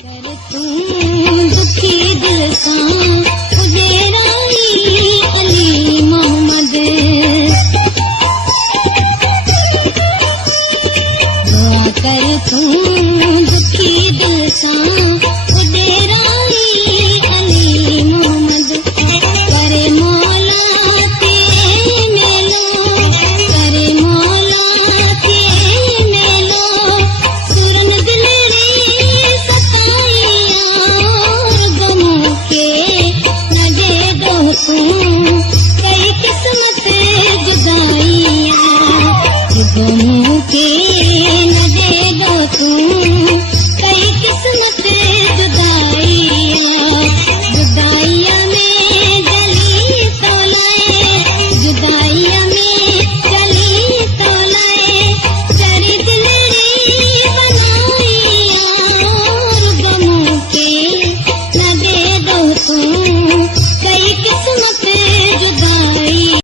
कर तू दुखी दिल सा उजेराई अली मोहम्मद दुआ कर तू दुखी दिल सा उजेराई अली मोहम्मद करे मौला ते मेलो करे मौला ते मेलो सुरन दिलरी कई किस्मत जुदाइयाँ गमों के न दे दो तुम कई किस्मत जुदाइयाँ जुदाइयाँ में जली तो लाए जुदाइयाँ में जली तो लाए चरी दिलरी बनाइयाँ गमों के न दे दो तुम कई किस्मत